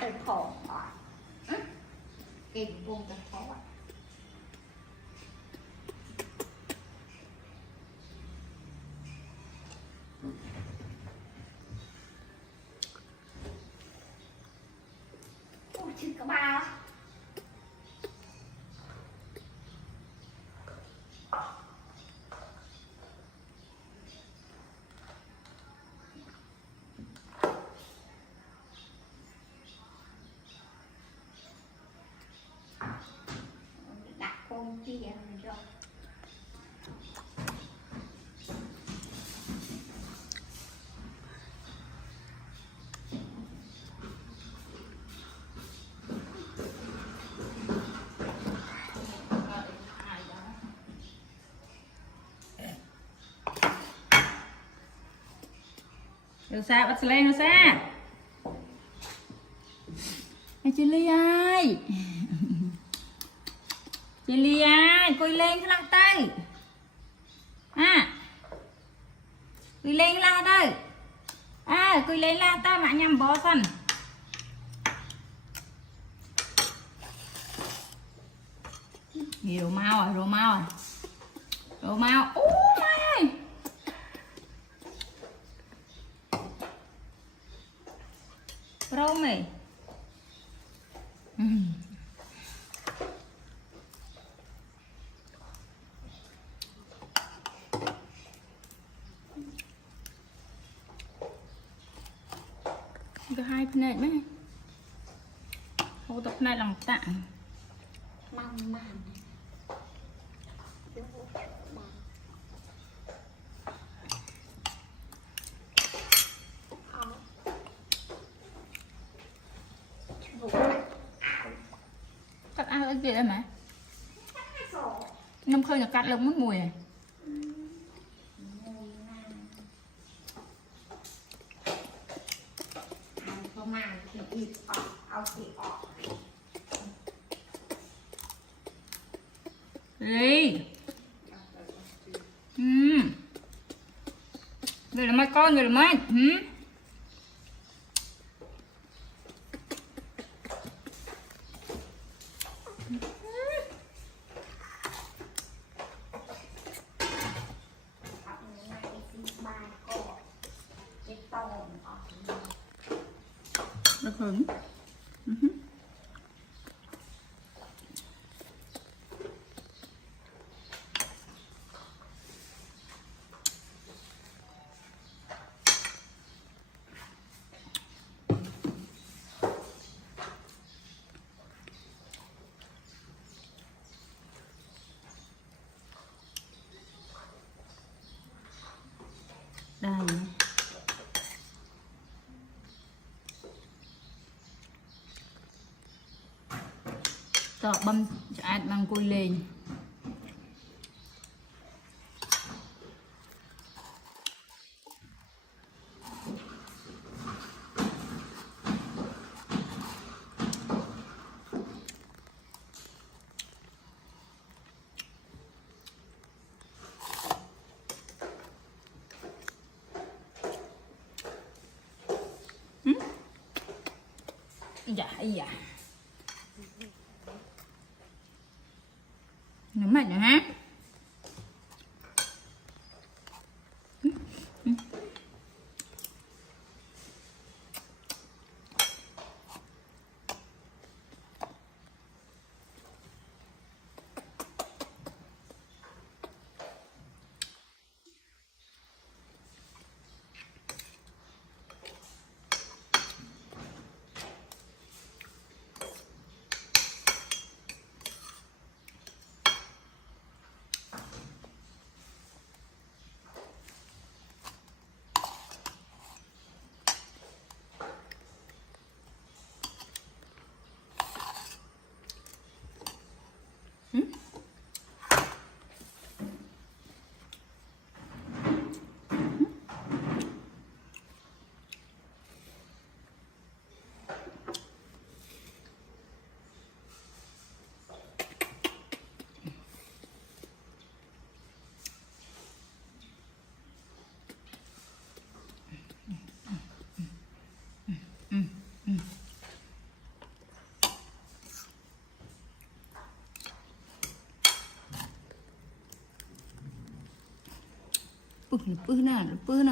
từ thổ kìm buông từ thổ chứ có ba đặt con kia rồi Rosa bắt lên Rosa. Chị Ly ơi. Chị Ly ơi, coi lên cái lăng tay. À. Coi lên la đây. À, coi lên la ta mà nhầm bó thân. Rô mau à, rô mau à. Rô mau. Ô mai ơi. Rô mày. Có hai phần này mấy. Hô tập này lòng tạng. măng măng Cắt ăn ở kia mà. Năm khơi là cắt lông mất mùi này. Đi. Người là mấy con, người là mấy. Được hứng. Đây. Tỏ băm cho ăn bằng cùi lên. Dạ, dạ. Nấm mạnh rồi ha. Pư nè, pư nè.